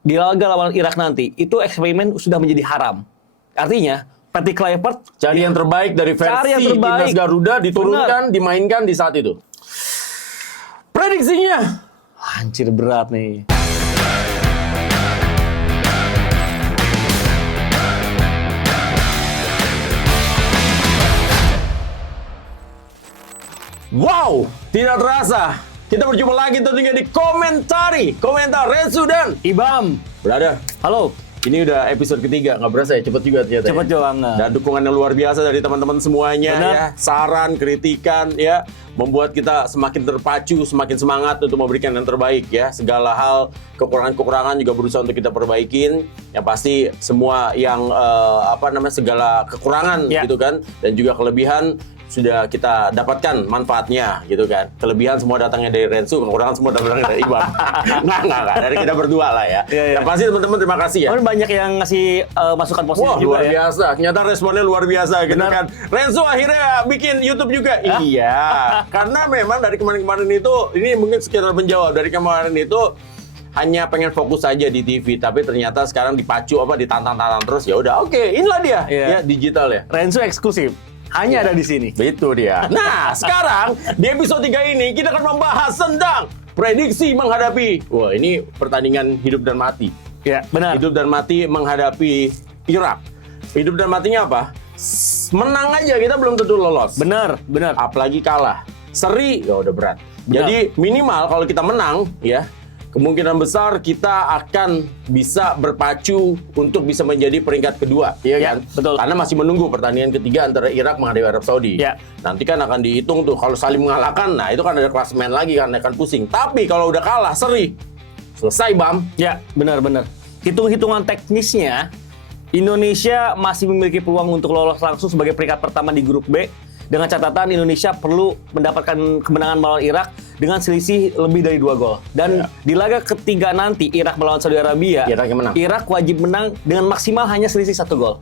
di laga lawan Irak nanti, itu eksperimen sudah menjadi haram. Artinya, Patrick Kluivert Cari yang terbaik dari Cari yang versi terbaik. Timnas Garuda, diturunkan, dimainkan di saat itu. Prediksinya. anjir berat nih. Wow, tidak terasa. Kita berjumpa lagi tentunya di komentar Rensu dan Ibam, Brother. halo. Ini udah episode ketiga, nggak berasa ya, cepet juga ternyata. Cepet ya. banget. Dan dukungan yang luar biasa dari teman-teman semuanya. Benar. Ya, saran, kritikan, ya, membuat kita semakin terpacu, semakin semangat untuk memberikan yang terbaik ya. Segala hal, kekurangan-kekurangan juga berusaha untuk kita perbaikin. Yang pasti semua yang segala kekurangan Ya. gitu kan, dan juga kelebihan sudah kita dapatkan manfaatnya gitu kan. Kelebihan semua datangnya dari Rensu, kekurangan semua datangnya dari Ibam. Nggak. Dari kita berdua lah ya. Iya, iya. Yang pasti teman-teman terima kasih ya. Kemarin banyak yang ngasih masukan positif Wah, juga luar ya. biasa. Ternyata responnya luar biasa gitu Benar. kan. Renzo akhirnya bikin YouTube juga. Iya. Karena memang dari kemarin-kemarin itu, ini mungkin sekitar penjawab. Dari kemarin itu hanya pengen fokus saja di TV, tapi ternyata sekarang dipacu ditantang-tantang terus. Ya udah, oke, inilah dia. Iya. Ya, digital ya. Renzo eksklusif. Hanya ada di sini. Itu dia. Nah, sekarang di episode 3 ini kita akan membahas tentang prediksi menghadapi. Wah, ini pertandingan hidup dan mati. Ya, benar. Hidup dan mati menghadapi Irak. Hidup dan matinya apa? Menang aja kita belum tentu lolos. Benar. Apalagi kalah. Seri ya udah berat. Benar. Jadi minimal kalau kita menang ya, kemungkinan besar kita akan bisa berpacu untuk bisa menjadi peringkat kedua, ya Ya, kan? betul. Karena masih menunggu pertandingan ketiga antara Irak menghadapi Arab Saudi. Ya. Nanti kan akan dihitung tuh kalau saling mengalahkan, nah itu kan ada klasemen lagi kan akan pusing. Tapi kalau udah kalah seri, selesai Bam. Ya, benar. Hitung-hitungan teknisnya, Indonesia masih memiliki peluang untuk lolos langsung sebagai peringkat pertama di grup B. Dengan catatan Indonesia perlu mendapatkan kemenangan melawan Irak dengan selisih lebih dari 2 gol. Dan di laga ketiga nanti Irak melawan Saudi Arabia, Irak yang menang. Irak wajib menang dengan maksimal hanya selisih 1 gol.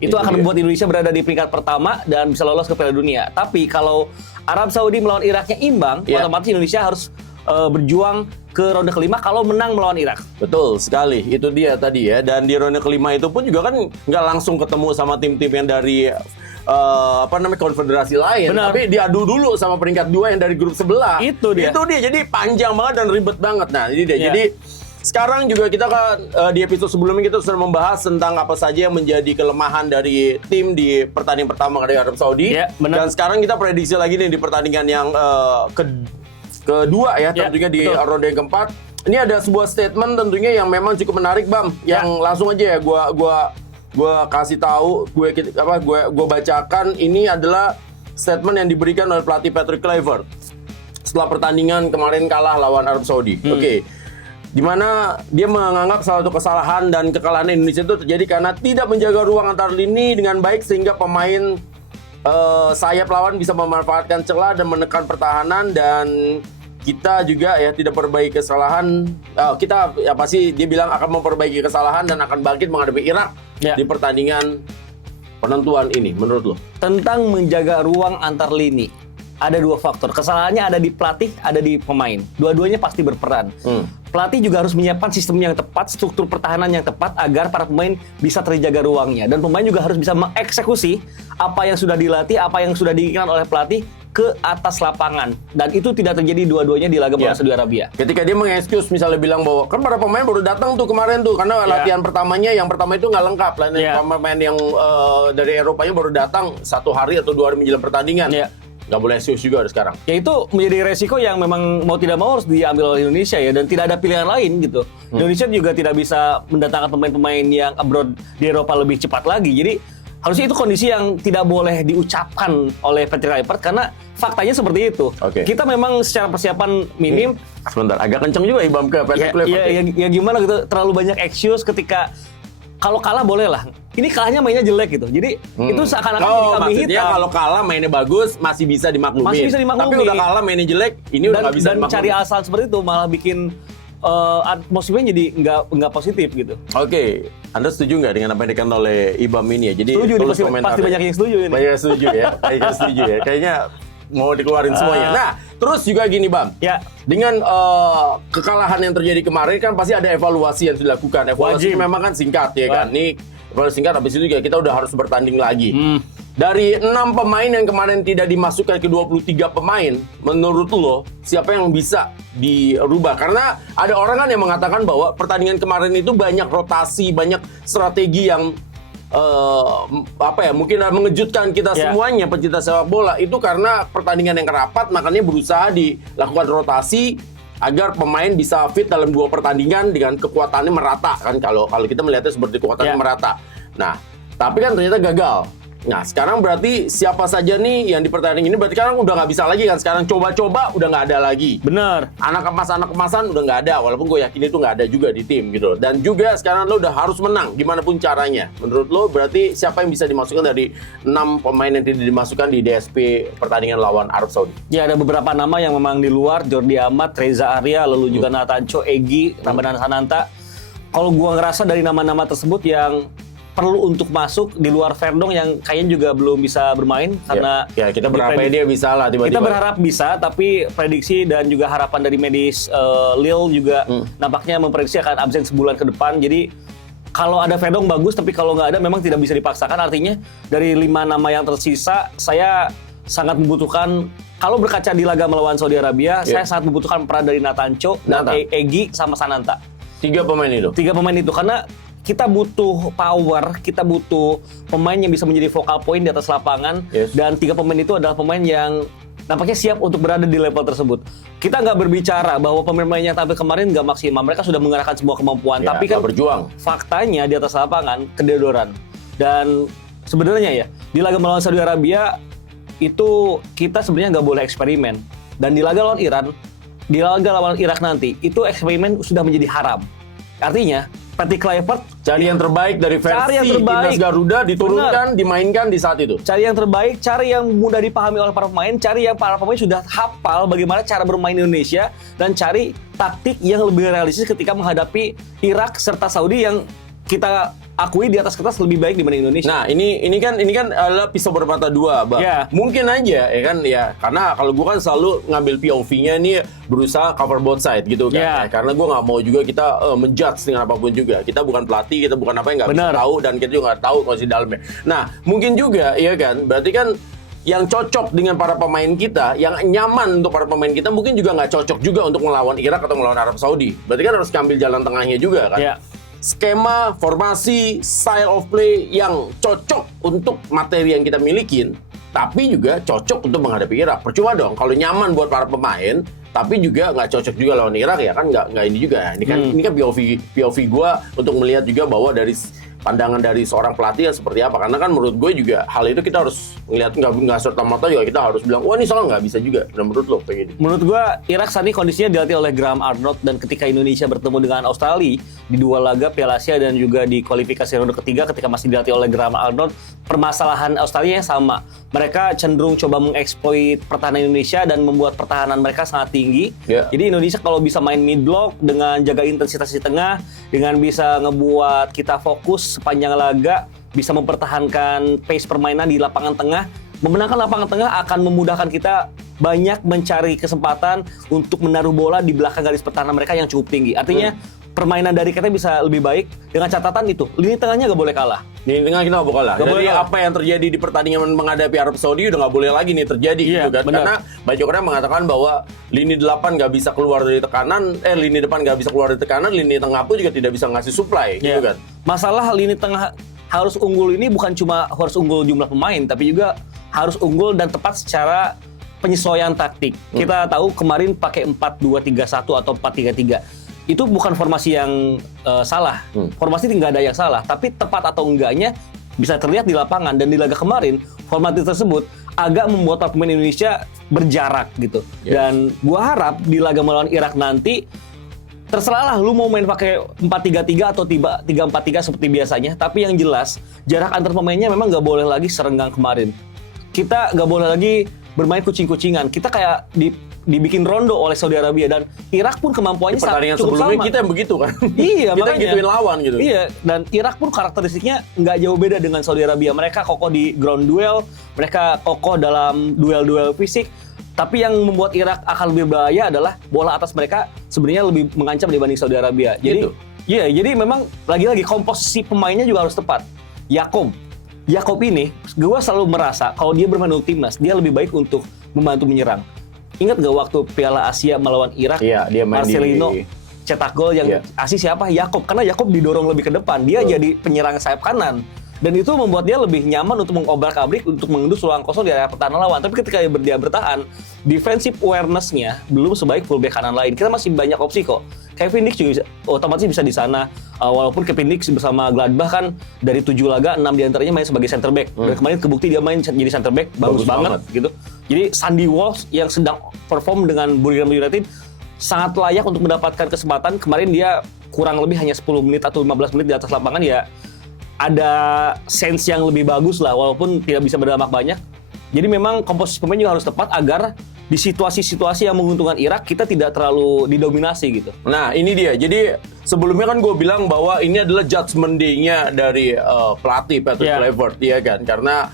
Itu akan dia. membuat Indonesia berada di peringkat pertama dan bisa lolos ke Piala Dunia. Tapi kalau Arab Saudi melawan Iraknya imbang, Ya. otomatis Indonesia harus berjuang ke ronde kelima kalau menang melawan Irak. Betul sekali, itu dia tadi ya. Dan di ronde kelima itu pun juga kan nggak langsung ketemu sama tim-tim yang dari konfederasi lain. Benar. Tapi diadu dulu sama peringkat 2 yang dari grup sebelah. Itu dia. Jadi panjang banget dan ribet banget. Nah, ini dia. Iya. Jadi sekarang juga kita kan di episode sebelumnya kita sudah membahas tentang apa saja yang menjadi kelemahan dari tim di pertandingan pertama dari Arab Saudi. Iya, benar. Dan sekarang kita prediksi lagi nih di pertandingan yang kedua ya, Ya, tentunya di betul. ronde yang keempat. Ini ada sebuah statement tentunya yang memang cukup menarik Bam. Yang langsung aja ya gua kasih tahu, gue bacakan. Ini adalah statement yang diberikan oleh pelatih Patrick Kluivert setelah pertandingan kemarin kalah lawan Arab Saudi. Oke. Dimana dia menganggap salah satu kesalahan dan kekalahan Indonesia itu terjadi karena tidak menjaga ruang antar lini dengan baik sehingga pemain sayap lawan bisa memanfaatkan celah dan menekan pertahanan, dan kita juga ya tidak perbaiki kesalahan. Kita ya pasti dia bilang akan memperbaiki kesalahan dan akan bangkit menghadapi Irak di pertandingan penentuan ini. Menurut lo? Tentang menjaga ruang antar lini, ada 2 faktor. Kesalahannya ada di pelatih, ada di pemain. Dua-duanya pasti berperan. Pelatih juga harus menyiapkan sistem yang tepat, struktur pertahanan yang tepat agar para pemain bisa terjaga ruangnya. Dan pemain juga harus bisa mengeksekusi apa yang sudah dilatih, apa yang sudah diinginkan oleh pelatih ke atas lapangan. Dan itu tidak terjadi dua-duanya di laga melawan Saudi Arabia. Ketika dia mengexcuse misalnya bilang bahwa kan para pemain baru datang tuh kemarin tuh karena latihan pertamanya yang pertama itu nggak lengkap. Pemain yang dari Eropanya baru datang 1 hari atau 2 hari menjelang pertandingan. Nggak boleh excuse juga sekarang. Ya itu menjadi resiko yang memang mau tidak mau harus diambil oleh Indonesia ya, dan tidak ada pilihan lain gitu. Indonesia juga tidak bisa mendatangkan pemain-pemain yang abroad di Eropa lebih cepat lagi. Jadi harusnya itu kondisi yang tidak boleh diucapkan oleh Patrick Kluivert karena faktanya seperti itu. Kita memang secara persiapan minim. Sebentar, agak kenceng juga Ibam ke Patrick Kluivert. Ya gimana gitu, terlalu banyak excuse ketika kalau kalah boleh lah. Ini kalahnya mainnya jelek gitu. Jadi itu seakan-akan jadi kambing maksudnya hitam. kalau kalah mainnya bagus masih bisa dimaklumin. Masih bisa dimaklumi. Tapi udah kalah mainnya jelek, ini udah nggak bisa dan dimaklumin. cari alasan seperti itu malah bikin atmosfernya jadi nggak positif gitu. Oke, Anda setuju nggak dengan apa yang dikatakan oleh Ibam ini ya? Jadi Setuju, tulis pasti komentar. banyak yang setuju ini. Banyak yang setuju ya. Kayaknya setuju ya. Kayaknya mau dikeluarin semuanya. Nah, terus juga gini Bam. Ya. Dengan kekalahan yang terjadi kemarin kan pasti ada evaluasi yang dilakukan. Evaluasi Wajib. memang kan singkat ya kan. Nih evaluasi singkat, habis itu juga kita udah harus bertanding lagi. Dari 6 pemain yang kemarin tidak dimasukkan ke 23 pemain, menurut lo siapa yang bisa dirubah? Karena ada orang kan yang mengatakan bahwa pertandingan kemarin itu banyak rotasi, banyak strategi yang mungkin mengejutkan kita semuanya pecinta sepak bola. Itu karena pertandingan yang rapat, makanya berusaha dilakukan rotasi agar pemain bisa fit dalam 2 pertandingan dengan kekuatannya merata kan, kalau kita melihatnya seperti kekuatannya merata. Nah, tapi kan ternyata gagal. Nah, sekarang berarti siapa saja nih yang di pertandingan ini berarti sekarang udah nggak bisa lagi kan? Sekarang coba-coba udah nggak ada lagi. Bener. Anak kemasan udah nggak ada, walaupun gue yakin itu nggak ada juga di tim gitu. Dan juga sekarang lo udah harus menang gimana pun caranya. Menurut lo berarti siapa yang bisa dimasukkan dari 6 pemain yang tidak dimasukkan di DSP pertandingan lawan Arab Saudi? Ya, ada beberapa nama yang memang di luar, Jordi Amat, Reza Arya, lalu juga Natancho, Egy, Ramadan Sananta. Kalau gua ngerasa dari nama-nama tersebut yang perlu untuk masuk di luar Verdong yang kayaknya juga belum bisa bermain karena kita berharap dia bisa lah tiba-tiba. Kita berharap bisa, tapi prediksi dan juga harapan dari medis Lille juga nampaknya memprediksi akan absen sebulan ke depan. Jadi kalau ada Verdong bagus, tapi kalau nggak ada memang tidak bisa dipaksakan. Artinya dari 5 nama yang tersisa, saya sangat membutuhkan, kalau berkaca di laga melawan Saudi Arabia, saya sangat membutuhkan peran dari Natancho dan Egy sama Sananta. 3 pemain itu? 3 pemain itu, karena kita butuh power, kita butuh pemain yang bisa menjadi focal point di atas lapangan, dan 3 pemain itu adalah pemain yang nampaknya siap untuk berada di level tersebut. Kita nggak berbicara bahwa pemain yang tampil kemarin nggak maksimal, mereka sudah mengerahkan semua kemampuan, tapi kan berjuang. Faktanya di atas lapangan kedodoran. Dan sebenarnya ya, di laga melawan Saudi Arabia itu kita sebenarnya nggak boleh eksperimen, dan di laga lawan Iran, di laga lawan Irak nanti itu eksperimen sudah menjadi haram. Artinya Patrick Kluivert cari yang terbaik dari versi Timnas Garuda, diturunkan, dimainkan di saat itu. Cari yang terbaik, cari yang mudah dipahami oleh para pemain, cari yang para pemain sudah hafal bagaimana cara bermain Indonesia, dan cari taktik yang lebih realistis ketika menghadapi Irak serta Saudi yang kita akui di atas kertas lebih baik dibanding Indonesia. Nah, ini kan adalah pisau bermata dua, Bang. Mungkin aja ya kan, ya karena kalau gue kan selalu ngambil POV-nya nih, berusaha cover both side gitu kan. Karena gue nggak mau juga kita menjudge dengan apapun juga. Kita bukan pelatih, kita bukan apa yang nggak bisa tahu, dan kita juga nggak tahu kondisi dalamnya. Nah, mungkin juga ya kan, berarti kan yang cocok dengan para pemain kita, yang nyaman untuk para pemain kita, mungkin juga nggak cocok juga untuk melawan Irak atau melawan Arab Saudi. Berarti kan harus ambil jalan tengahnya juga kan. Skema, formasi, style of play yang cocok untuk materi yang kita milikin, tapi juga cocok untuk menghadapi Irak. Percuma dong kalau nyaman buat para pemain, tapi juga nggak cocok juga lawan Irak, ya kan nggak ini juga. Ini kan POV gue untuk melihat juga bahwa dari pandangan dari seorang pelatih seperti apa. Karena kan menurut gue juga hal itu kita harus ngeliat, nggak serta-merta juga kita harus bilang, wah ini salah, nggak bisa juga. Dan menurut lo kayak gitu? Menurut gue Irak saat ini kondisinya dilatih oleh Graham Arnold, dan ketika Indonesia bertemu dengan Australia di 2 laga Piala Asia dan juga di kualifikasi ronde ketiga ketika masih dilatih oleh Graham Arnold, permasalahan Australia yang sama. Mereka cenderung coba mengeksploit pertahanan Indonesia dan membuat pertahanan mereka sangat tinggi. Jadi Indonesia kalau bisa main mid block dengan jaga intensitas di tengah, dengan bisa ngebuat kita fokus sepanjang laga, bisa mempertahankan pace permainan di lapangan tengah, memenangkan lapangan tengah akan memudahkan kita banyak mencari kesempatan untuk menaruh bola di belakang garis pertahanan mereka yang cukup tinggi. Artinya permainan dari kita bisa lebih baik, dengan catatan itu lini tengahnya nggak boleh kalah. Lini tengah kita nggak boleh kalah. Jadi apa yang terjadi di pertandingan menghadapi Arab Saudi udah nggak boleh lagi nih terjadi gitu kan. Bener. Karena banyak orang mengatakan bahwa lini 8 nggak bisa keluar dari tekanan, lini depan nggak bisa keluar dari tekanan, lini tengah pun juga tidak bisa ngasih supply gitu kan. Masalah lini tengah harus unggul ini bukan cuma harus unggul jumlah pemain, tapi juga harus unggul dan tepat secara penyesuaian taktik. Kita tahu kemarin pakai 4-2-3-1 atau 4-3-3. Itu bukan formasi yang salah. Formasi nggak ada yang salah, tapi tepat atau enggaknya bisa terlihat di lapangan. Dan di laga kemarin, formasi tersebut agak membuat para pemain Indonesia berjarak gitu. Dan gua harap di laga melawan Irak nanti, terserah lah lu mau main pakai 4-3-3 atau 3-4-3 seperti biasanya, tapi yang jelas jarak antar pemainnya memang nggak boleh lagi serenggang kemarin. Kita nggak boleh lagi bermain kucing-kucingan. Kita kayak di dibikin rondo oleh Saudi Arabia, dan Irak pun kemampuannya Di pertandingan cukup sebelumnya sama. kita yang begitu kan. Iya, kita makanya. gituin lawan gitu. Iya, dan Irak pun karakteristiknya nggak jauh beda dengan Saudi Arabia. Mereka kokoh di ground duel, mereka kokoh dalam duel-duel fisik. Tapi yang membuat Irak akan lebih berbahaya adalah bola atas mereka sebenarnya lebih mengancam dibanding Saudi Arabia. Jadi, Gitu. iya, jadi memang lagi-lagi komposisi pemainnya juga harus tepat. Yakob ini, gue selalu merasa kalau dia bermain untuk timnas, dia lebih baik untuk membantu menyerang. Ingat gak waktu Piala Asia melawan Irak, Iya, dia main Marcelino di cetak gol yang Iya. asis siapa? Yakob. Karena Yakob didorong lebih ke depan, dia jadi penyerang sayap kanan. Dan itu membuat dia lebih nyaman untuk mengobrak-abrik, untuk mengendus ruang kosong di area pertahanan lawan. Tapi ketika dia bertahan, defensive awareness-nya belum sebaik fullback kanan lain. Kita masih banyak opsi kok. Kevin Dix juga otomatis bisa di sana. Walaupun Kevin Dix bersama Gladbach kan dari 7 laga, 6 diantaranya main sebagai center back. Dan kemarin kebukti dia main jadi center back, bagus banget gitu. Jadi Sandy Walsh yang sedang perform dengan Birmingham United sangat layak untuk mendapatkan kesempatan. Kemarin dia kurang lebih hanya 10 menit atau 15 menit di atas lapangan, ya ada sense yang lebih bagus lah, walaupun tidak bisa berdampak banyak. Jadi memang komposisi pemain juga harus tepat agar di situasi-situasi yang menguntungkan Irak kita tidak terlalu didominasi gitu. Nah, ini dia. Jadi sebelumnya kan gue bilang bahwa ini adalah judgment day-nya dari pelatih Patrick Kluivert, ya kan? Karena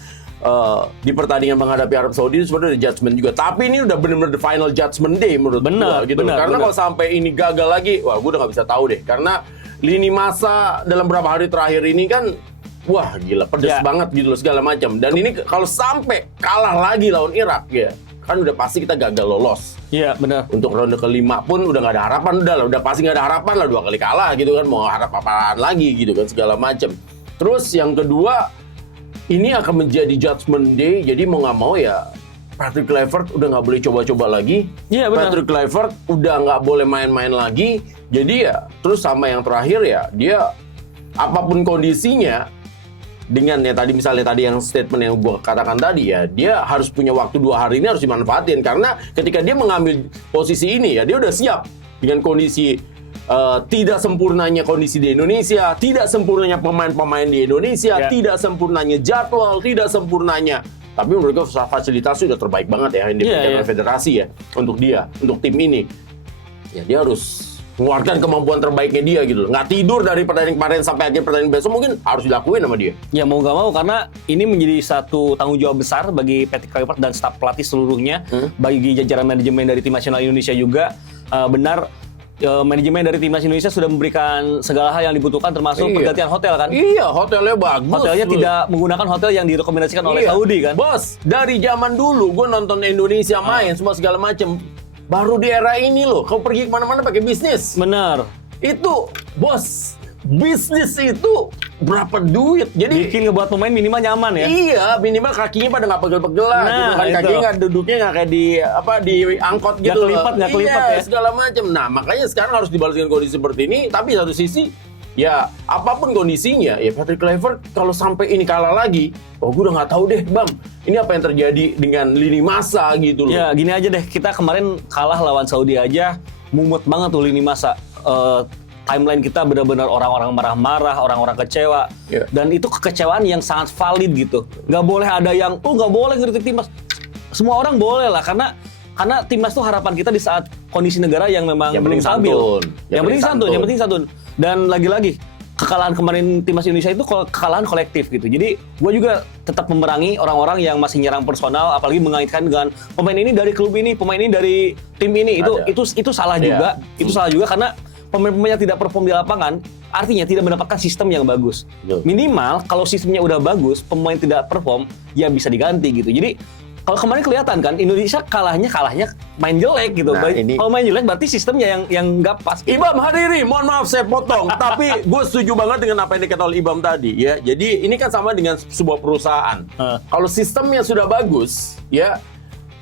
di pertandingan menghadapi Arab Saudi itu sebenarnya ada judgment juga. Tapi ini udah benar-benar the final judgment day menurut gue gitu. Karena kalau sampai ini gagal lagi, wah gue udah nggak bisa tahu deh. Karena lini masa dalam beberapa hari terakhir ini kan, wah gila pedes banget gitu loh segala macam. Dan ini kalau sampai kalah lagi lawan Irak ya, kan udah pasti kita gagal lolos. Iya benar. Untuk ronde kelima pun udah nggak ada harapan, udah pasti nggak ada harapan lah, 2 kali kalah gitu kan, mau harap apaan lagi gitu kan segala macam. Terus yang kedua, ini akan menjadi judgment day, jadi mau nggak mau ya Patrick Kluivert udah nggak boleh coba-coba lagi. Iya benar. Patrick Kluivert udah nggak boleh main-main lagi. Jadi ya terus sama yang terakhir ya, dia apapun kondisinya, dengan ya tadi misalnya tadi yang statement yang gue katakan tadi ya, dia harus punya waktu 2 hari ini harus dimanfaatin, karena ketika dia mengambil posisi ini ya dia udah siap dengan kondisi tidak sempurnanya kondisi di Indonesia, tidak sempurnanya pemain-pemain di Indonesia, tidak sempurnanya jadwal, tidak sempurnanya. Tapi menurut gue fasilitas sudah terbaik banget ya yang diberikan oleh federasi ya untuk dia, untuk tim ini. Ya dia harus mengeluarkan kemampuan terbaiknya dia gitu. Nggak tidur dari pertandingan kemarin sampai akhir pertandingan besok, mungkin harus dilakuin sama dia. Ya mau nggak mau, karena ini menjadi satu tanggung jawab besar bagi Patrick Kluivert dan staf pelatih seluruhnya, bagi jajaran manajemen dari tim nasional Indonesia juga. Benar, manajemen dari timnas Indonesia sudah memberikan segala hal yang dibutuhkan, termasuk pergantian hotel kan? Iya, hotelnya bagus. Hotelnya tidak menggunakan hotel yang direkomendasikan oleh Saudi kan? Bos, dari zaman dulu gue nonton Indonesia main semua segala macem. Baru di era ini loh, kau pergi kemana-mana pakai bisnis. Benar. Itu, bos, bisnis itu berapa duit? Jadi bikin ngebuat pemain minimal nyaman ya. Iya, minimal kakinya pada nggak pegel-pegelan gitu kan, kakinya nggak duduknya nggak kayak di angkot gitu. Nggak kelipat ya. Segala macam. Nah, makanya sekarang harus dibalas dengan kondisi seperti ini. Tapi satu sisi, ya apapun kondisinya, ya Patrick Kluivert kalau sampai ini kalah lagi, gue udah nggak tahu deh, Bang. Ini apa yang terjadi dengan lini masa gitu loh. Ya gini aja deh, kita kemarin kalah lawan Saudi aja, mumet banget tuh lini masa. Timeline kita benar-benar orang-orang marah-marah, orang-orang kecewa. Dan itu kekecewaan yang sangat valid gitu. Nggak boleh ada yang, nggak boleh ngeritik timnas. Semua orang boleh lah, karena timnas tuh harapan kita di saat kondisi negara yang memang belum stabil. Yang penting santun. Dan lagi-lagi, kekalahan kemarin timnas Indonesia itu kekalahan kolektif gitu. Jadi gue juga tetap memerangi orang-orang yang masih nyerang personal, apalagi mengaitkan dengan pemain ini dari klub ini, pemain ini dari tim ini. Itu salah juga. Itu salah juga karena pemain-pemain yang tidak perform di lapangan artinya tidak mendapatkan sistem yang bagus. Minimal kalau sistemnya udah bagus, pemain tidak perform ya bisa diganti gitu. Jadi kalau kemarin kelihatan kan Indonesia kalahnya main jelek gitu. Nah, kalau main jelek berarti sistemnya yang nggak pas. Ibam hadiri, mohon maaf saya potong, tapi gue setuju banget dengan apa yang dikatakan oleh Ibam tadi ya. Jadi ini kan sama dengan sebuah perusahaan. Kalau sistemnya sudah bagus, ya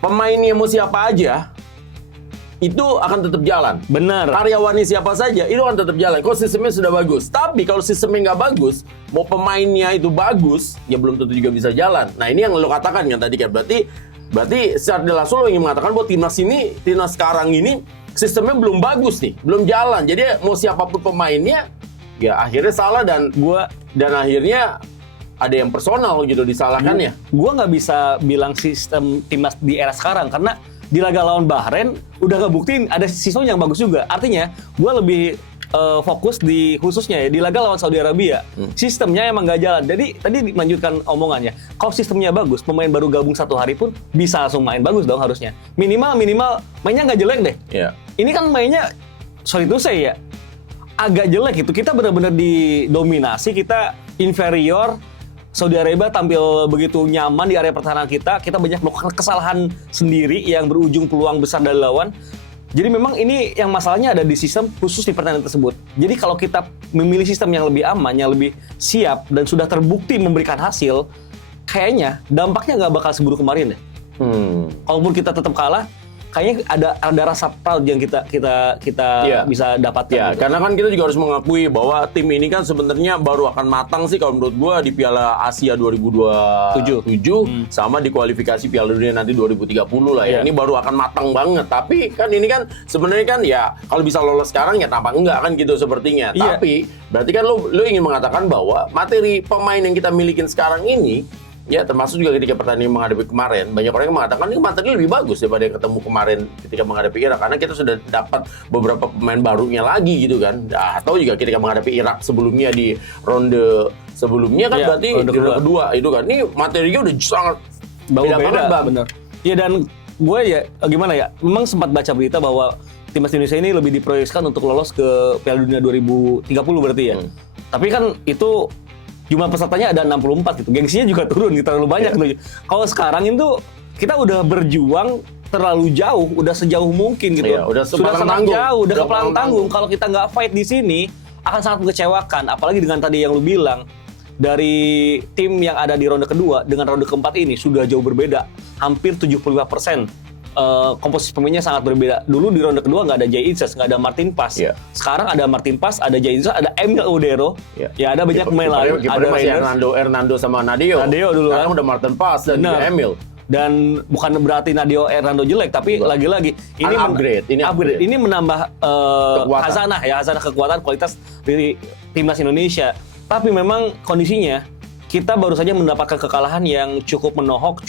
pemainnya mau siapa aja itu akan tetap jalan. Benar. Karyawannya siapa saja itu akan tetap jalan. Kalau sistemnya sudah bagus. Tapi kalau sistemnya nggak bagus, mau pemainnya itu bagus, ya belum tentu juga bisa jalan. Nah ini yang lo katakan kan tadi kan. Berarti secara tidak langsung lo ingin mengatakan bahwa timnas sekarang ini sistemnya belum bagus nih, belum jalan. Jadi mau siapapun pemainnya, ya akhirnya salah dan akhirnya ada yang personal gitu disalahkan ya. Gua nggak bisa bilang sistem timnas di era sekarang karena di laga lawan Bahrain udah ngebuktiin ada sistem yang bagus juga. Artinya gue lebih fokus di khususnya ya di laga lawan Saudi Arabia. Sistemnya emang nggak jalan. Jadi tadi melanjutkan omongannya. Kalau sistemnya bagus, pemain baru gabung 1 hari pun bisa langsung main bagus dong harusnya. Minimal mainnya nggak jelek deh. Iya. Ini kan mainnya sorry to say ya agak jelek gitu. Kita benar-benar didominasi, kita inferior. Saudi Arabia tampil begitu nyaman di area pertahanan kita banyak melakukan kesalahan sendiri yang berujung peluang besar dari lawan. Jadi memang ini yang masalahnya ada di sistem khusus di pertandingan tersebut. Jadi kalau kita memilih sistem yang lebih aman, yang lebih siap dan sudah terbukti memberikan hasil, kayaknya dampaknya nggak bakal seburuk kemarin deh. Kalaupun kita tetap kalah, kayaknya ada rasa proud yang kita Iya. bisa dapatkan. Ya, gitu. karena kan kita juga harus mengakui bahwa tim ini kan sebenarnya baru akan matang sih kalau menurut gua di Piala Asia 2027 sama di kualifikasi Piala Dunia nanti 2030 lah ya. Iya. Ini baru akan matang banget. Tapi kan ini kan sebenarnya kan ya kalau bisa lolos sekarang ya tampak enggak kan gitu sepertinya. Iya. Tapi berarti kan lo ingin mengatakan bahwa materi pemain yang kita milikin sekarang ini ya termasuk juga ketika pertandingan menghadapi kemarin banyak orang yang mengatakan ini materi lebih bagus daripada yang ketemu kemarin ketika menghadapi Irak karena kita sudah dapat beberapa pemain barunya lagi gitu kan. Atau juga ketika menghadapi Irak sebelumnya di ronde sebelumnya kan Iya, berarti ronde di ronde kedua itu kan ini materinya udah sangat beda banget, Bang. bener. Iya dan gue ya gimana ya, memang sempat baca berita bahwa timnas Indonesia ini lebih diproyeksikan untuk lolos ke Piala Dunia 2030 berarti ya. Tapi kan itu jumlah pesertanya ada 64 gitu. Gengsinya juga turun gitu, terlalu banyak gitu. Kalau sekarang itu kita udah berjuang terlalu jauh, udah sejauh mungkin gitu. Iya, udah Sudah kepalang sangat tanggung. jauh, udah Udah kepalang kepalang tanggung. Kalau kita nggak fight di sini akan sangat mengecewakan. Apalagi dengan tadi yang lu bilang dari tim yang ada di ronde kedua dengan ronde keempat ini sudah jauh berbeda. Hampir 75%. Komposisi pemainnya sangat berbeda. Dulu di ronde kedua nggak ada Jay Itzes, nggak ada Martin Paes. Iya. Sekarang ada Martin Paes, ada Jay Itzes, ada Emil Udero. Iya. Ya ada banyak pemain lain. Kipernya Ada masih Reinders. Hernando sama Nadio. Nadio dulu Sekarang kan. udah Martin Paes dan juga Benar. Emil. Dan bukan berarti Nadio Hernando jelek, tapi lagi-lagi ini Upgrade, ini upgrade. Ini menambah Kekuatan. hazanah kekuatan kualitas dari timnas Indonesia. Tapi memang kondisinya kita baru saja mendapatkan kekalahan yang cukup menohok,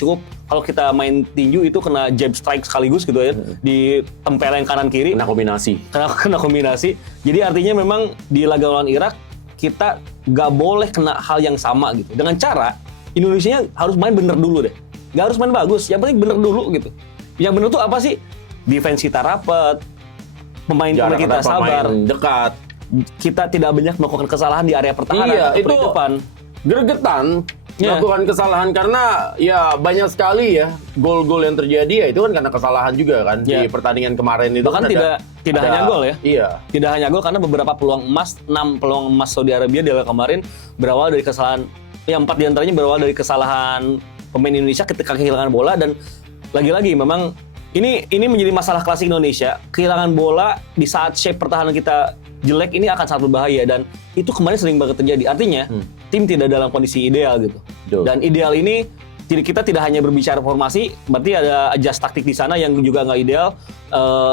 kalau kita main tinju itu kena jab strike sekaligus gitu ya di tempeleng kanan kiri. Kena kombinasi. Kena kombinasi. Jadi artinya memang di laga lawan Irak kita nggak boleh kena hal yang sama gitu. Dengan cara Indonesia harus main bener dulu deh. Nggak harus main bagus, yang penting bener dulu gitu. Yang bener tuh apa sih? Defense kita rapet, pemain Jarak kita antar sabar, pemain dekat. kita tidak banyak melakukan kesalahan di area pertahanan Iya, atau itu di depan. gregetan Iya. melakukan kesalahan karena ya banyak sekali ya gol-gol yang terjadi ya itu kan karena kesalahan juga kan di Iya. pertandingan kemarin itu Bahkan kan tidak hanya gol ya. Iya. Tidak hanya gol karena beberapa peluang emas, 6 peluang emas Saudi Arabia di laga kemarin berawal dari kesalahan, 4 diantaranya berawal dari kesalahan pemain Indonesia ketika kehilangan bola. Dan lagi-lagi memang ini menjadi masalah klasik Indonesia. Kehilangan bola di saat shape pertahanan kita jelek ini akan sangat berbahaya dan itu kemarin sering banget terjadi. Artinya tim tidak dalam kondisi ideal gitu. Betul. Dan ideal ini kita tidak hanya berbicara formasi, berarti ada adjust taktik di sana yang juga nggak ideal.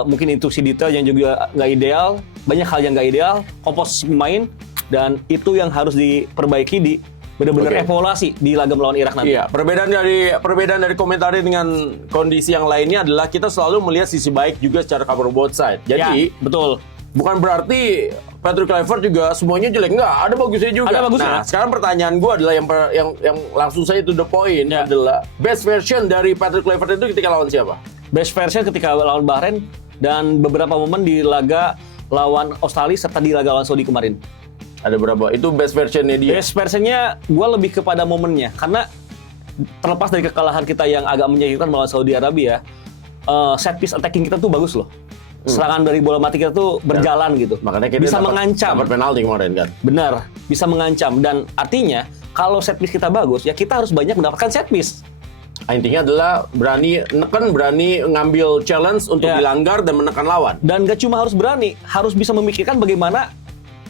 Mungkin instruksi detail yang juga nggak ideal. Banyak hal yang nggak ideal. Komposisi pemain dan itu yang harus diperbaiki di benar-benar Oke. evaluasi di laga melawan Irak nanti. Iya, perbedaan dari komentarnya dengan kondisi yang lainnya adalah kita selalu melihat sisi baik juga secara cover both side. Jadi Ya, betul. bukan berarti Patrick Kluivert juga semuanya jelek, enggak, ada bagusnya juga. Ada bagusnya. Nah, sekarang pertanyaan gue adalah yang langsung saja to the point Ya. adalah best version dari Patrick Kluivert itu ketika lawan siapa? Best version ketika lawan Bahrain dan beberapa momen di laga lawan Australia serta di laga lawan Saudi kemarin. Ada berapa? Itu best versionnya dia. Best versionnya gue lebih kepada momennya karena terlepas dari kekalahan kita yang agak menyakitkan melawan Saudi Arabia, set piece attacking kita tuh bagus loh. Serangan dari bola mati kita tuh berjalan gitu. Makanya kita bisa mengancam. dapat penalti kemarin kan. Benar, bisa mengancam dan artinya kalau set piece kita bagus ya kita harus banyak mendapatkan set piece. Intinya adalah berani neken, berani ngambil challenge untuk Ya. dilanggar dan menekan lawan. Dan gak cuma harus berani, harus bisa memikirkan bagaimana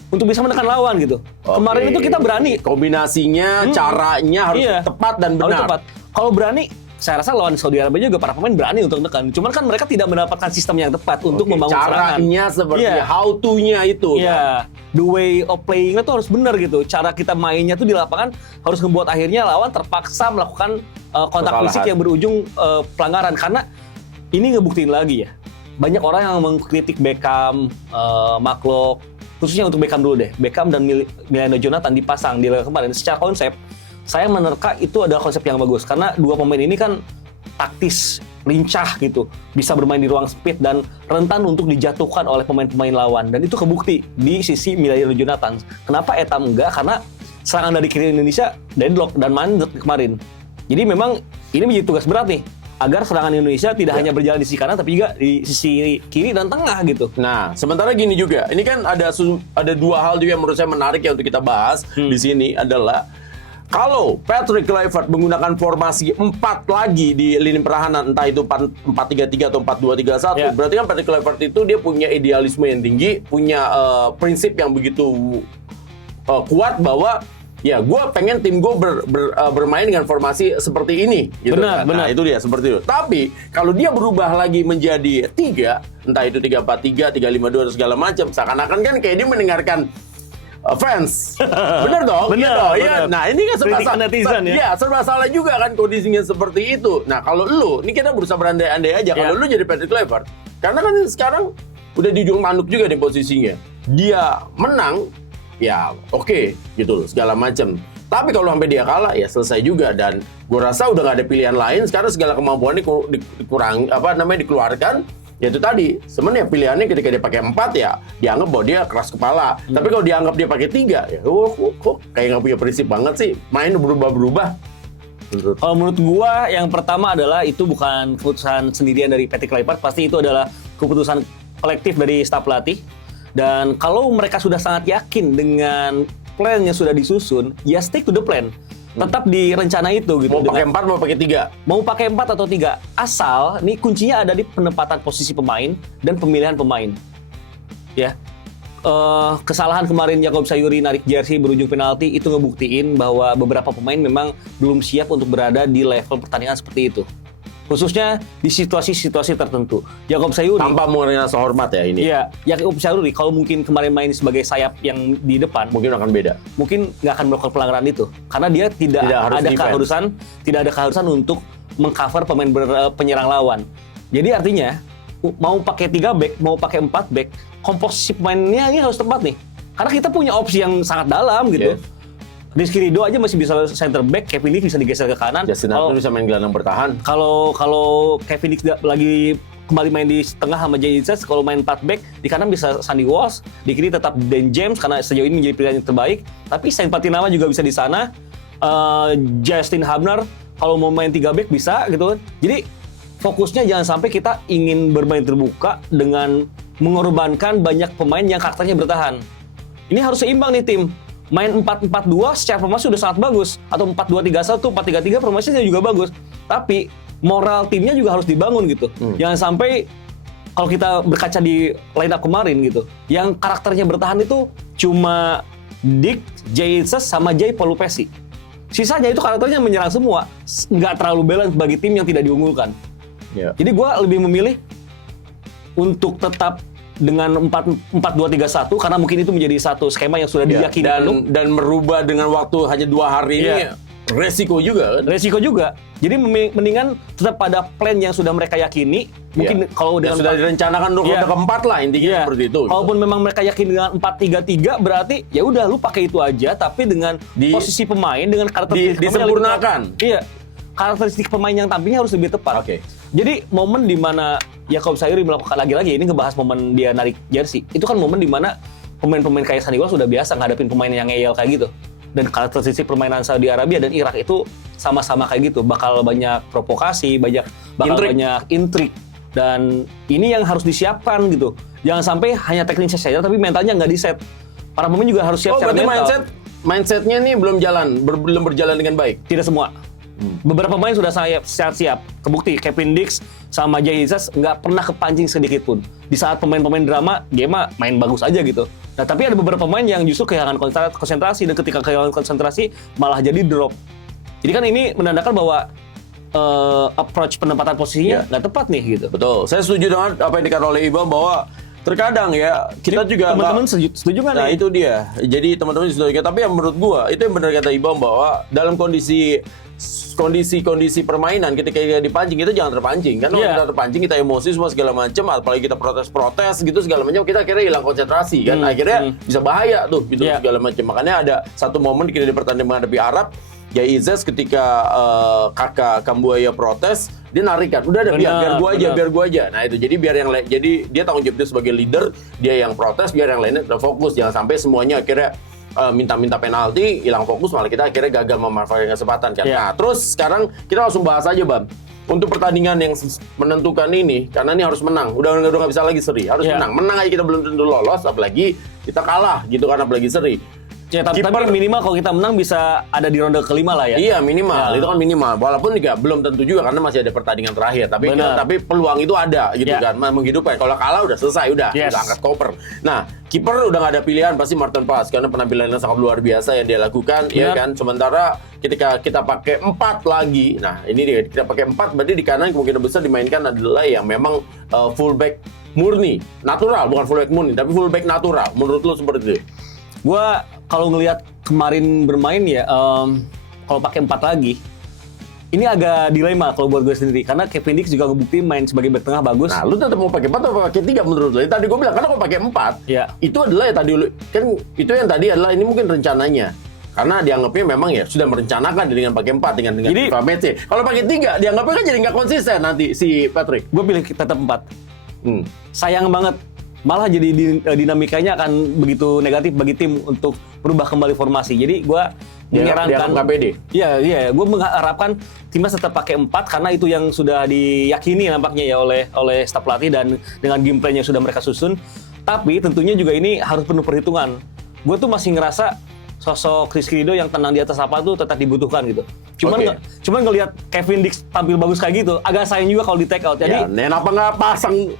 untuk bisa menekan lawan gitu. Kemarin Oke. itu kita berani. Kombinasinya, caranya harus Iya. tepat dan Harus benar. tepat. Kalau berani, saya rasa lawan Saudi Arabia juga para pemain berani untuk menekan. Cuman kan mereka tidak mendapatkan sistem yang tepat untuk Oke, membangun serangan. caranya seperti Iya. how to-nya itu. Iya, the way of playing-nya tuh harus benar gitu. Cara kita mainnya tuh di lapangan harus membuat akhirnya lawan terpaksa melakukan kontak Kesalahan. fisik yang berujung pelanggaran. Karena ini ngebuktiin lagi ya. Banyak orang yang mengkritik Beckham, Mark, khususnya untuk Beckham dulu deh. Beckham dan Emiliano Jonathan dipasang di laga kemarin. Secara konsep, saya menerka itu adalah konsep yang bagus. Karena dua pemain ini kan taktis, lincah gitu. Bisa bermain di ruang sempit dan rentan untuk dijatuhkan oleh pemain-pemain lawan. Dan itu kebukti di sisi Emiliano Jonathan. Kenapa Etam enggak? Karena serangan dari kiri Indonesia deadlock dan mandek kemarin. Jadi memang ini menjadi tugas berat nih. Agar serangan Indonesia tidak hanya berjalan di sisi kanan, tapi juga di sisi kiri dan tengah gitu. Nah, sementara gini juga, ini kan ada dua hal juga yang menurut saya menarik ya untuk kita bahas di sini adalah kalau Patrick Kluivert menggunakan formasi 4 lagi di lini pertahanan, entah itu 4-3-3 atau 4-2-3-1, berarti kan Patrick Kluivert itu dia punya idealisme yang tinggi, punya prinsip yang begitu kuat bahwa ya, gue pengen tim gue bermain dengan formasi seperti ini, gitu. Benar, Nah, itu dia seperti itu. Tapi kalau dia berubah lagi menjadi 3, entah itu 3-4-3, 3-5-2 dan segala macam, seakan-akan kan kayak dia mendengarkan fans. Bener dong? Bener, Iya. bener. Nah, ini kan serba Kritikan netizen ya. Iya, serba salah juga kan kondisinya seperti itu. Nah, kalau lu, ini kita berusaha berandai-andai aja. Kalau lu jadi Patrick Kluivert, karena kan sekarang udah di ujung tanduk juga nih posisinya. Dia menang, ya oke, gitu loh, segala macam. Tapi kalau sampai dia kalah, ya selesai juga. Dan gue rasa udah gak ada pilihan lain. Sekarang segala kemampuannya dikeluarkan. Ya itu tadi, sebenarnya pilihannya ketika dia pakai 4 ya dianggap bahwa dia keras kepala. Tapi kalau dianggap dia pakai 3, ya kok kayak nggak punya prinsip banget sih. Main berubah-berubah. Kalau menurut gua, yang pertama adalah itu bukan keputusan sendirian dari Patrick Kluivert, pasti itu adalah keputusan kolektif dari staf pelatih. Dan kalau mereka sudah sangat yakin dengan plan yang sudah disusun, ya stick to the plan. Tetap di rencana itu gitu. Mau pakai 4, mau pakai 3. Mau pakai 4 atau 3. Asal, nih kuncinya ada di penempatan posisi pemain dan pemilihan pemain. Ya. Kesalahan kemarin Jakob Sayuri narik jersey berujung penalti itu ngebuktiin bahwa beberapa pemain memang belum siap untuk berada di level pertandingan seperti itu. Khususnya di situasi-situasi tertentu. Jakob Sayuri Tanpa mengenai rasa hormat ya ini. Iya, Jakob Sayuri kalau mungkin kemarin main sebagai sayap yang di depan, Mungkin akan beda. mungkin nggak akan melakukan pelanggaran itu karena dia tidak harus ada defense. keharusan untuk mengcover pemain penyerang lawan. Jadi artinya mau pakai 3 back, mau pakai 4 back, komposisi pemainnya ini harus tepat nih. Karena kita punya opsi yang sangat dalam gitu. Yes. Rizky Ridho aja masih bisa center back, Kevin Dix bisa digeser ke kanan. Justin Hudson bisa main gelandang bertahan. Kalau Kevin Dix lagi kembali main di tengah sama Jay Itzes, kalau main 4 back di kanan bisa Sandy Walsh, di kiri tetap Dan James karena sejauh ini menjadi pilihan yang terbaik. Tapi Saint Patinama juga bisa di sana. Justin Hubner kalau mau main 3 back bisa gitu kan. Jadi fokusnya jangan sampai kita ingin bermain terbuka dengan mengorbankan banyak pemain yang karakternya bertahan. Ini harus seimbang nih tim. Main 4-4-2 secara formasi sudah sangat bagus, atau 4-2-3-1, 4-3-3 formasinya juga bagus. Tapi moral timnya juga harus dibangun gitu. Jangan sampai kalau kita berkaca di line up kemarin gitu, yang karakternya bertahan itu cuma Dick, Jay Itzes, sama Jay Pelupesi. Sisanya itu karakternya menyerang semua, nggak terlalu balance bagi tim yang tidak diunggulkan. Ya. Jadi gue lebih memilih untuk tetap dengan 4-2-3-1 karena mungkin itu menjadi satu skema yang sudah diyakini dan merubah dengan waktu hanya 2 hari ini resiko juga kan. Resiko juga. Jadi mendingan tetap pada plan yang sudah mereka yakini. Mungkin kalau dengan sudah direncanakan untuk roda keempat lah intinya seperti itu. Kalaupun memang mereka yakin dengan 4-3-3 berarti ya udah lu pakai itu aja tapi dengan posisi pemain dengan karakteristik disempurnakan. Iya. Karakteristik pemain yang tampilnya harus lebih tepat. Oke. Jadi momen di mana Jakob Sayuri melakukan lagi-lagi ini ngebahas momen dia narik jersey. Itu kan momen di mana pemain-pemain kayak Sandy Walsh sudah biasa ngadepin pemain yang ngeyel kayak gitu. Dan karakteristik permainan Saudi Arabia dan Irak itu sama-sama kayak gitu. Bakal banyak provokasi, banyak intrik. Dan ini yang harus disiapkan gitu. Jangan sampai hanya teknisnya saja tapi mentalnya nggak di-set. Para pemain juga harus siap secara mental. Mindsetnya nih belum berjalan dengan baik. Tidak semua. Beberapa pemain sudah siap. Kebukti Kevin Dix sama Jay Itzes nggak pernah kepancing sedikit pun. Di saat pemain-pemain drama, dia mah main bagus aja gitu. Nah, tapi ada beberapa pemain yang justru kehilangan konsentrasi dan ketika kehilangan konsentrasi malah jadi drop. Jadi kan ini menandakan bahwa approach penempatan posisinya nggak tepat nih gitu. Betul. Saya setuju dengan apa yang dikatakan oleh Iqbal bahwa terkadang ya kita juga teman-teman setuju nggak Nah nih? itu dia. Jadi teman-teman setuju. Tapi yang menurut gua itu yang benar kata Ibam bahwa dalam kondisi permainan ketika kita dipancing kita jangan terpancing. Karena kalau kita terpancing kita emosi semua segala macam, apalagi kita protes gitu segala macam, kita akhirnya hilang konsentrasi kan. Akhirnya bisa bahaya tuh gitu segala macam. Makanya ada satu momen ketika di pertandingan menghadapi Arab, ya Izes ketika kakak Kambuaya protes, dia narik kan, udah ada biar gua aja. Nah itu jadi biar yang jadi dia tanggung jawab dia sebagai leader, dia yang protes, biar yang lainnya udah fokus, jangan sampai semuanya akhirnya minta penalti, hilang fokus, malah kita akhirnya gagal memanfaatkan kesempatan kan. Nah terus sekarang kita langsung bahas aja Bam. Untuk pertandingan yang menentukan ini, karena ini harus menang, udah nggak bisa lagi seri, harus menang aja kita belum tentu lolos, apalagi kita kalah gitu kan, apalagi seri. Ya, tapi minimal kalau kita menang bisa ada di ronde kelima lah ya. Iya minimal, itu kan minimal. Walaupun juga belum tentu juga karena masih ada pertandingan terakhir. Tapi peluang itu ada gitu kan, menghidupkan. Kalau kalah udah selesai, udah angkat koper. Nah, kiper udah nggak ada pilihan pasti Martin Paes karena penampilannya sangat luar biasa yang dia lakukan, ya kan. Sementara ketika kita pakai 4 lagi, nah ini dia kita pakai 4, berarti di kanan kemungkinan besar dimainkan adalah yang memang fullback murni, natural, bukan fullback murni, tapi fullback natural. Menurut lo seperti itu? Gua kalau ngelihat kemarin bermain ya, kalau pakai 4 lagi, ini agak dilema kalau buat gue sendiri. Karena Kevin Dix juga ngebuktiin main sebagai back tengah bagus. Nah, lu tetap mau pakai 4 atau pakai 3 menurut lu? Tadi gue bilang, karena kalau pakai 4, itu adalah ya tadi kan itu yang tadi adalah ini mungkin rencananya. Karena dianggapnya memang ya sudah merencanakan dengan pakai 4 dengan FIFA match. Kalau pakai 3, dianggapnya kan jadi nggak konsisten nanti si Patrick. Gue pilih tetap 4. Sayang banget. Malah jadi dinamikanya akan begitu negatif bagi tim untuk berubah kembali formasi. Jadi gue menyarankan, gue mengharapkan timnas tetap pakai 4 karena itu yang sudah diyakini nampaknya ya oleh staf pelatih dan dengan game plan yang sudah mereka susun. Tapi tentunya juga ini harus penuh perhitungan. Gue tuh masih ngerasa sosok Rizky Ridho yang tenang di atas apa tuh tetap dibutuhkan gitu. Cuman ngelihat Kevin Dix tampil bagus kayak gitu, agak sayang juga kalau di take out. Jadi, kenapa nggak pasang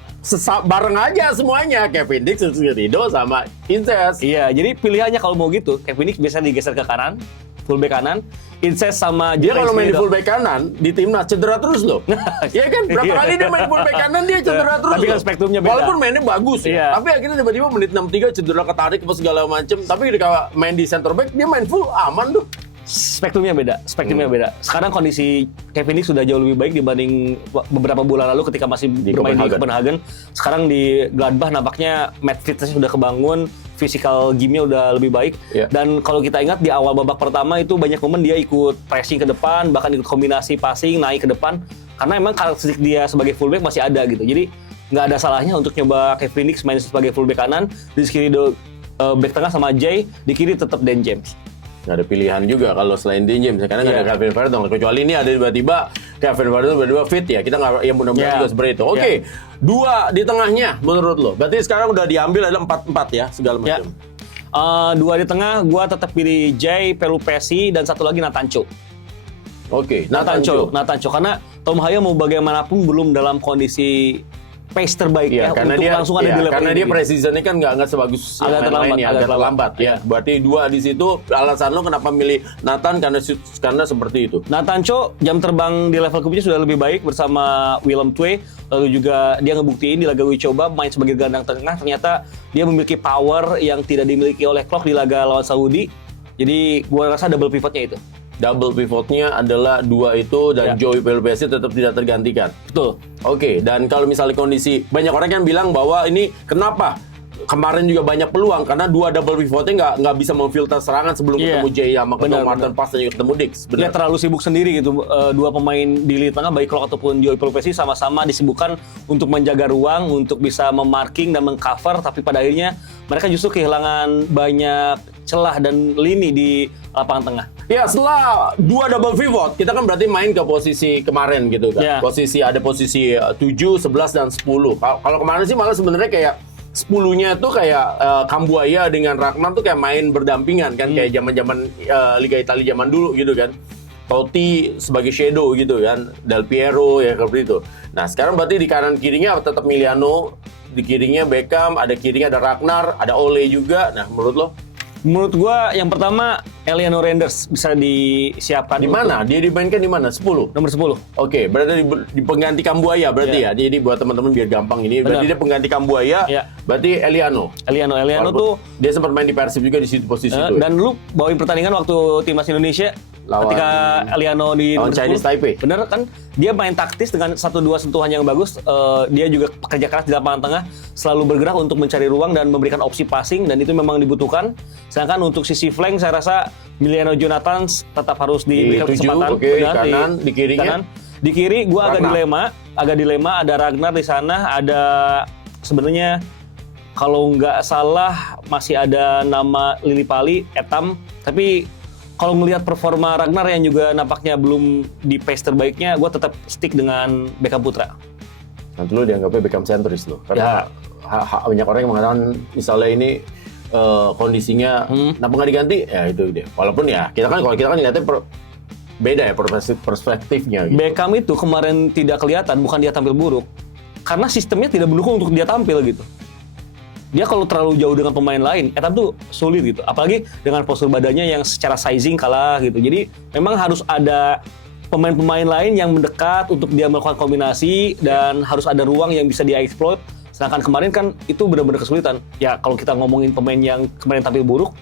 bareng aja semuanya, Kevin Dix, Rizky Ridho sama Inces? Iya, jadi pilihannya kalau mau gitu, Kevin Dix biasa digeser ke kanan, fullback kanan, Inces sama dia kalau main di fullback kanan di timnas cedera terus loh. Iya kan? Berapa kali dia main fullback kanan dia cedera terus. Tapi kan spektrumnya beda. Walaupun mainnya bagus ya. Tapi akhirnya tiba-tiba menit 63 cedera ketarik apa segala macem. Tapi ketika main di center back dia main full aman tuh. Spektrumnya beda. Sekarang kondisi Kevin Dix sudah jauh lebih baik dibanding beberapa bulan lalu ketika masih bermain di Copenhagen. Sekarang di Gladbach nampaknya match fitness sudah kebangun, physical game-nya udah lebih baik. Dan kalau kita ingat di awal babak pertama itu banyak momen dia ikut pressing ke depan, bahkan ikut kombinasi passing naik ke depan. Karena emang karakteristik dia sebagai fullback masih ada gitu. Jadi nggak ada salahnya untuk nyoba Kevin Dix main sebagai fullback kanan, di kiri back tengah sama Jay, di kiri tetap Dan James. Nggak ada pilihan juga kalau selain Dan James karena nggak ada Kevin Verdong, kecuali ini ada tiba-tiba Kevin Verdong tiba-tiba fit ya, kita nggak yang mudah-mudahan juga seperti itu. Oke, 2 di tengahnya menurut lo berarti sekarang udah diambil adalah 4-4 ya segala macam. 2 di tengah gua tetap pilih Jay, Pelupesi, dan satu lagi Natancho. Oke, Natancho karena Tom Haya mau bagaimanapun belum dalam kondisi pace terbaik karena untuk dia, langsung ada di level karena ini. dia precisionnya kan nggak sebagus agak terlambat ya. Berarti 2 di situ alasan lo kenapa milih Nathan karena seperti itu. Natancho jam terbang di level kepunya sudah lebih baik bersama Willem Twee, lalu juga dia ngebuktiin di laga uji coba main sebagai gelandang tengah, ternyata dia memiliki power yang tidak dimiliki oleh Klok di laga lawan Saudi. Jadi gua rasa double pivotnya itu. Double pivotnya adalah 2 itu dan Joey Pelupesi tetap tidak tergantikan. Betul. Oke, dan kalau misalnya kondisi banyak orang kan bilang bahwa ini kenapa kemarin juga banyak peluang karena 2 double pivotnya nggak bisa memfilter serangan sebelum ketemu Jay sama ketemu Martin Paes dan juga ketemu Dix. Dia terlalu sibuk sendiri gitu. 2 pemain di lini tengah baik Klok ataupun Joey Pelupesi sama-sama disibukkan untuk menjaga ruang, untuk bisa memarking dan mengcover, tapi pada akhirnya mereka justru kehilangan banyak celah dan lini di lapangan tengah. Ya, setelah 2 double pivot, kita kan berarti main ke posisi kemarin gitu kan. Ada posisi 7, 11 dan 10. Kalau kemarin sih malah sebenarnya kayak 10-nya tuh kayak Kambuaya dengan Ragnar tuh kayak main berdampingan kan, kayak zaman-zaman Liga Italia zaman dulu gitu kan. Totti sebagai shadow gitu kan, Del Piero ya seperti itu. Nah, sekarang berarti di kanan kirinya tetap Miliano, di kirinya Beckham, ada kirinya ada Ragnar, ada Ole juga. Nah, menurut lo? Menurut gua yang pertama Eliano Renders bisa disiapkan. Di mana? Dia dimainkan di mana? 10. Nomor 10. Oke, berarti di pengganti Kambuaya berarti ya. Jadi buat teman-teman biar gampang ini, Benar. berarti dia pengganti Kambuaya. Iya. Berarti Eliano. Eliano tuh Dia sempat main di Persib juga di situ posisi itu. dan lu bawain pertandingan waktu timnas Indonesia Lawan- ketika Eliano di lawan nomor 10. Chinese Taipei. Bener kan? Dia main taktis dengan 1-2 sentuhan yang bagus. Dia juga pekerja keras di lapangan tengah, selalu bergerak untuk mencari ruang dan memberikan opsi passing, dan itu memang dibutuhkan. Sedangkan untuk sisi flank saya rasa Miliano Jonathan tetap harus diberikan Di 7, kesempatan. oke, di kanan, di kirinya? kanan. Di kiri gua agak Ragnar. dilema, ada Ragnar di sana, ada sebenarnya kalau nggak salah masih ada nama Lili Pali, Etam, tapi kalau melihat performa Ragnar yang juga nampaknya belum di pace terbaiknya, gue tetap stick dengan Beckham Putra. Nanti lu dianggapnya Beckham sentris loh. Karena Ya. banyak orang yang mengatakan misalnya ini kondisinya kenapa nggak diganti? Ya itu dia. Walaupun ya kalau kita kan lihatnya beda ya perspektifnya gitu. Beckham itu kemarin tidak kelihatan, bukan dia tampil buruk, karena sistemnya tidak mendukung untuk dia tampil gitu. Dia kalau terlalu jauh dengan pemain lain, Etam tuh sulit gitu. Apalagi dengan postur badannya yang secara sizing kalah gitu. Jadi memang harus ada pemain-pemain lain yang mendekat untuk dia melakukan kombinasi dan harus ada ruang yang bisa dia exploit. Sedangkan kemarin kan itu benar-benar kesulitan. Ya kalau kita ngomongin pemain yang kemarin tampil buruk,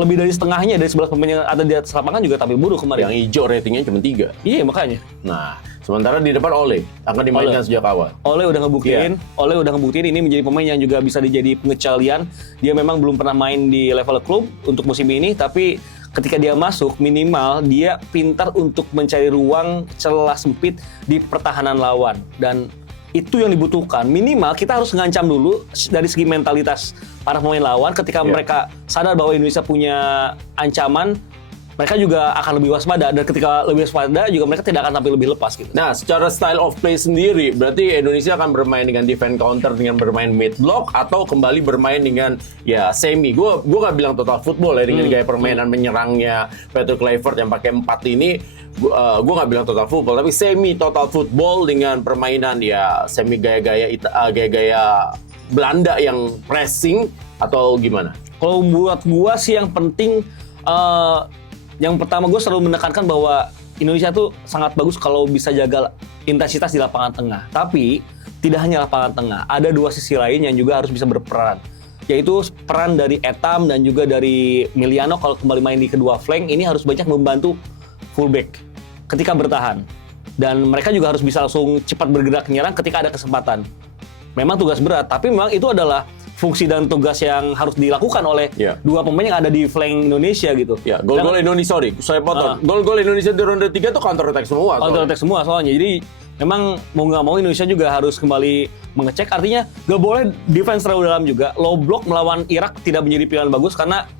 lebih dari setengahnya dari 11 pemain yang ada di atas lapangan juga tampil buruk kemarin. Yang hijau ratingnya cuma 3. Iya makanya. Nah, sementara di depan Ole akan dimainkan sejak awal. Ole udah ngebuktiin ini menjadi pemain yang juga bisa dijadi pengecalian. Dia memang belum pernah main di level klub untuk musim ini, tapi ketika dia masuk minimal dia pintar untuk mencari ruang celah sempit di pertahanan lawan, dan itu yang dibutuhkan. Minimal kita harus ngancam dulu dari segi mentalitas para pemain lawan. Ketika mereka sadar bahwa Indonesia punya ancaman, mereka juga akan lebih waspada, dan ketika lebih waspada juga mereka tidak akan tampil lebih lepas gitu. Nah, secara style of play sendiri, berarti Indonesia akan bermain dengan defense counter dengan bermain mid block atau kembali bermain dengan ya semi. Gue nggak bilang total football ya dengan gaya permainan menyerangnya Patrick Kluivert yang pakai 4 ini. Gue nggak bilang total football, tapi semi total football dengan permainan ya semi gaya-gaya Belanda yang pressing atau gimana? Kalau buat gua sih yang penting yang pertama gue selalu menekankan bahwa Indonesia tuh sangat bagus kalau bisa jaga intensitas di lapangan tengah. Tapi tidak hanya lapangan tengah, ada dua sisi lain yang juga harus bisa berperan, yaitu peran dari Etam dan juga dari Miliano kalau kembali main di kedua flank. Ini harus banyak membantu fullback ketika bertahan, dan mereka juga harus bisa langsung cepat bergerak menyerang ketika ada kesempatan. Memang tugas berat, tapi memang itu adalah fungsi dan tugas yang harus dilakukan oleh dua pemain yang ada di flank Indonesia gitu. Ya, gol-gol Indonesia, saya potong. Gol-gol Indonesia di ronde 3 itu counter attack semua. Counter attack semua soalnya. Jadi memang mau nggak mau Indonesia juga harus kembali mengecek. Artinya nggak boleh defense terlalu dalam juga. Low block melawan Irak tidak menjadi pilihan bagus karena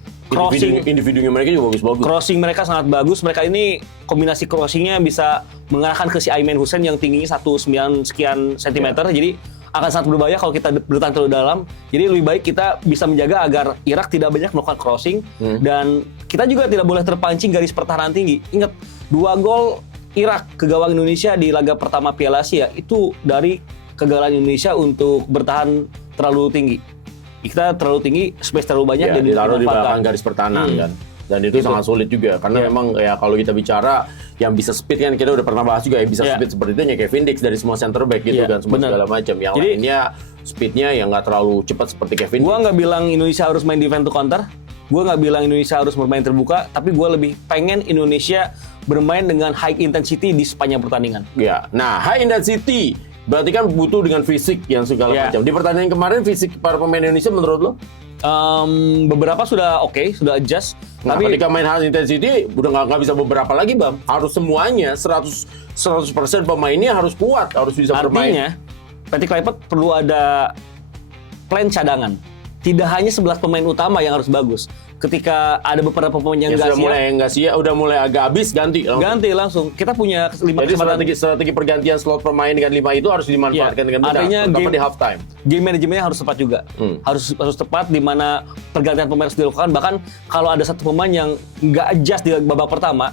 individunya mereka juga bagus-bagus. Crossing mereka sangat bagus. Mereka ini kombinasi crossingnya bisa mengarahkan ke si Aiman Hussein yang tingginya 19 sekian sentimeter. Jadi akan sangat berbahaya kalau kita bertahan terlalu dalam. Jadi lebih baik kita bisa menjaga agar Irak tidak banyak melakukan crossing, dan kita juga tidak boleh terpancing garis pertahanan tinggi. Ingat, 2 gol Irak ke gawang Indonesia di laga pertama Piala Asia itu dari kegagalan Indonesia untuk bertahan terlalu tinggi. Kita terlalu tinggi, space terlalu banyak, ya, dan ditaruh di belakang garis pertahanan kan. Dan itu sangat sulit juga karena memang ya kalau kita bicara yang bisa speed kan kita udah pernah bahas juga ya, bisa speed seperti itu ya Kevin Dix dari semua center back gitu kan, semua segala macam. Yang lainnya speednya yang nggak terlalu cepat seperti Kevin Dix. Gua nggak bilang Indonesia harus main defense to counter, gua nggak bilang Indonesia harus bermain terbuka, tapi gua lebih pengen Indonesia bermain dengan high intensity di sepanjang pertandingan. Ya, nah high intensity berarti kan butuh dengan fisik yang segala macam. Di pertandingan kemarin fisik para pemain Indonesia menurut lo? Beberapa sudah oke, sudah adjust. Nah, tapi ketika main high intensity udah nggak bisa beberapa lagi, Bam. Harus semuanya 100% pemainnya harus kuat, harus bisa bermain. Artinya, Patrick Kluivert perlu ada plan cadangan. Tidak hanya 11 pemain utama yang harus bagus. Ketika ada beberapa pemain yang nggak siap, udah mulai agak habis, ganti langsung. Kita punya 5 Jadi kesempatan. strategi pergantian slot pemain dengan 5 itu harus dimanfaatkan dengan benar, artinya terutama di half time. Game manajemennya harus tepat juga. Harus tepat di mana pergantian pemain harus dilakukan. Bahkan kalau ada satu pemain yang nggak adjust di babak pertama,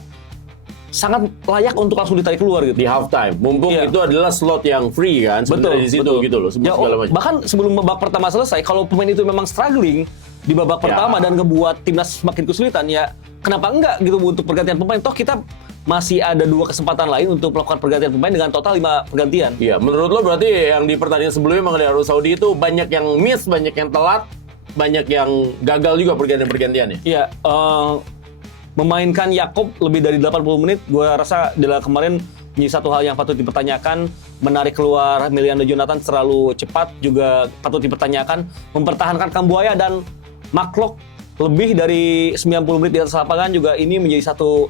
sangat layak untuk langsung ditarik keluar gitu. Di half time, mumpung itu adalah slot yang free kan sebenarnya di situ gitu loh, segala macam. Bahkan sebelum babak pertama selesai, kalau pemain itu memang struggling, di babak pertama dan ngebuat timnas semakin kesulitan, ya kenapa enggak gitu untuk pergantian pemain? Toh kita masih ada 2 kesempatan lain untuk melakukan pergantian pemain dengan total 5 pergantian. Iya, menurut lo berarti yang di pertandingan sebelumnya mengenai Arab Saudi itu banyak yang miss, banyak yang telat, banyak yang gagal juga pergantian-pergantiannya. Iya, memainkan Yakob lebih dari 80 menit, gue rasa adalah kemarin menjadi satu hal yang patut dipertanyakan. Menarik keluar Emiliano Jonathan terlalu cepat juga patut dipertanyakan. Mempertahankan Kambuaya dan Maklok lebih dari 90 menit di atas lapangan juga ini menjadi satu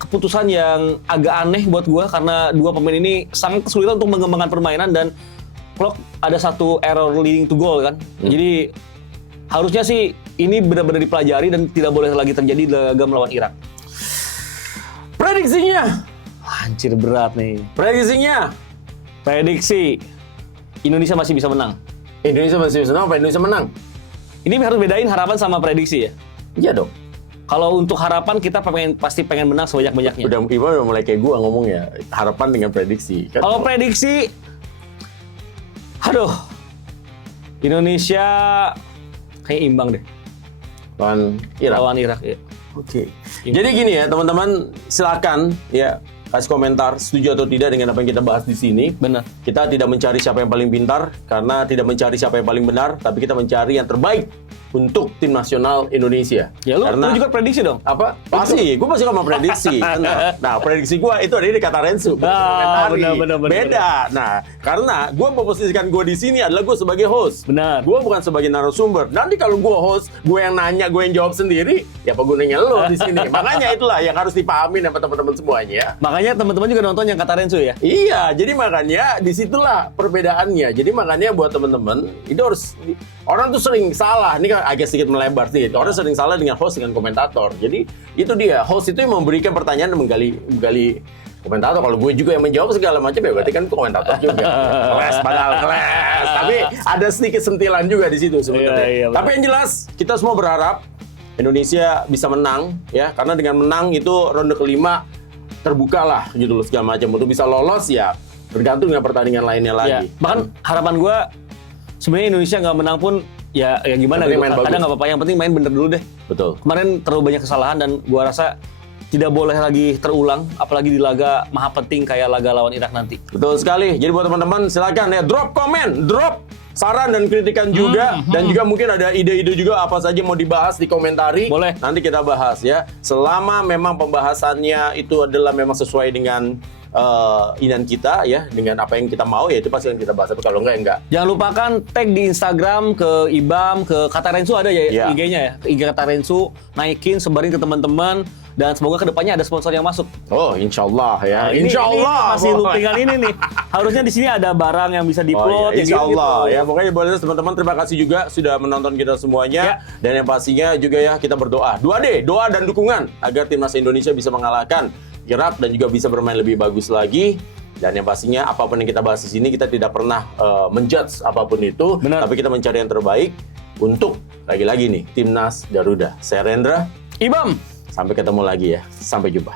keputusan yang agak aneh buat gue, karena 2 pemain ini sangat kesulitan untuk mengembangkan permainan dan Klok ada satu error leading to goal kan. Jadi harusnya sih ini benar-benar dipelajari dan tidak boleh lagi terjadi di laga melawan Irak. Prediksinya, Anjir berat nih. prediksinya Prediksi Indonesia masih bisa menang. Indonesia masih bisa menang apa Indonesia menang? Ini harus bedain harapan sama prediksi ya. Iya dong. Kalau untuk harapan kita pasti pengen menang sebanyak-banyaknya. Udah mulai kayak gua ngomong ya, harapan dengan prediksi. Kan Kalau prediksi, aduh, Indonesia kayak imbang deh lawan Irak. lawan Irak ya. Oke. Jadi gini ya teman-teman, silakan ya kasih komentar setuju atau tidak dengan apa yang kita bahas di sini. Benar. Kita tidak mencari siapa yang paling pintar, karena tidak mencari siapa yang paling benar, tapi kita mencari yang terbaik untuk tim nasional Indonesia. Ya lu Karena juga prediksi dong. apa? Pasti, gue pasti ngomong prediksi. Nah, prediksi gue itu ada di kata Rensu. benar. Beda. Nah, karena gue memposisikan gue di sini adalah gue sebagai host. Benar. Gue bukan sebagai narasumber. Nanti kalau gue host, gue yang nanya, gue yang jawab sendiri, ya apa gunanya lo di sini? Makanya itulah yang harus dipahami sama teman-teman semuanya. Makanya teman-teman juga nonton yang kata Rensu ya. Iya, jadi makanya disitulah perbedaannya. Jadi makanya buat teman-teman itu harus, orang tuh sering salah. Ini kan agak sedikit melebar sih. Orang sering salah dengan host dengan komentator. Jadi itu dia, host itu yang memberikan pertanyaan dan menggali komentator. Kalau gue juga yang menjawab segala macam ya berarti kan komentator juga. Keles. Tapi ada sedikit sentilan juga di situ sebenarnya. Iya, Tapi yang jelas kita semua berharap Indonesia bisa menang ya, karena dengan menang itu ronde kelima terbuka lah gitu loh segala macam. Untuk bisa lolos ya bergantung dengan pertandingan lainnya Ya, lagi. bahkan harapan gue sebenarnya Indonesia nggak menang pun ya gimana Yang gitu. penting main Kadang bagus. nggak apa-apa, yang penting main bener dulu deh. Betul. Kemarin terlalu banyak kesalahan dan gue rasa tidak boleh lagi terulang, apalagi di laga maha penting kayak laga lawan Irak nanti. Betul sekali. Jadi buat teman-teman silakan ya drop komen, drop saran dan kritikan juga, dan juga mungkin ada ide-ide juga apa saja mau dibahas di komentari. Boleh. Nanti kita bahas ya. Selama memang pembahasannya itu adalah memang sesuai dengan inan kita ya, dengan apa yang kita mau ya itu pasti yang kita bahas. Tapi kalau enggak ya enggak. Jangan lupakan tag di Instagram ke Ibam, ke Kata Rensu ada ya Iya. IG-nya ya. IG Kata Rensu, naikin, sebarin ke teman-teman. Dan semoga kedepannya ada sponsor yang masuk. Oh, insya Allah ya. Nah, ini masih tinggal ini nih. Harusnya di sini ada barang yang bisa Oh, diupload. iya, insya gitu. Allah ya. Pokoknya boleh teman-teman, terima kasih juga sudah menonton kita semuanya. Ya. Dan yang pastinya juga ya kita berdoa. 2D, doa dan dukungan agar timnas Indonesia bisa mengalahkan Irak dan juga bisa bermain lebih bagus lagi. Dan yang pastinya apapun yang kita bahas di sini kita tidak pernah menjudge apapun itu, Benar. tapi kita mencari yang terbaik untuk lagi-lagi nih timnas Garuda. Saya Rendra, Ibam. sampai ketemu lagi ya. Sampai jumpa.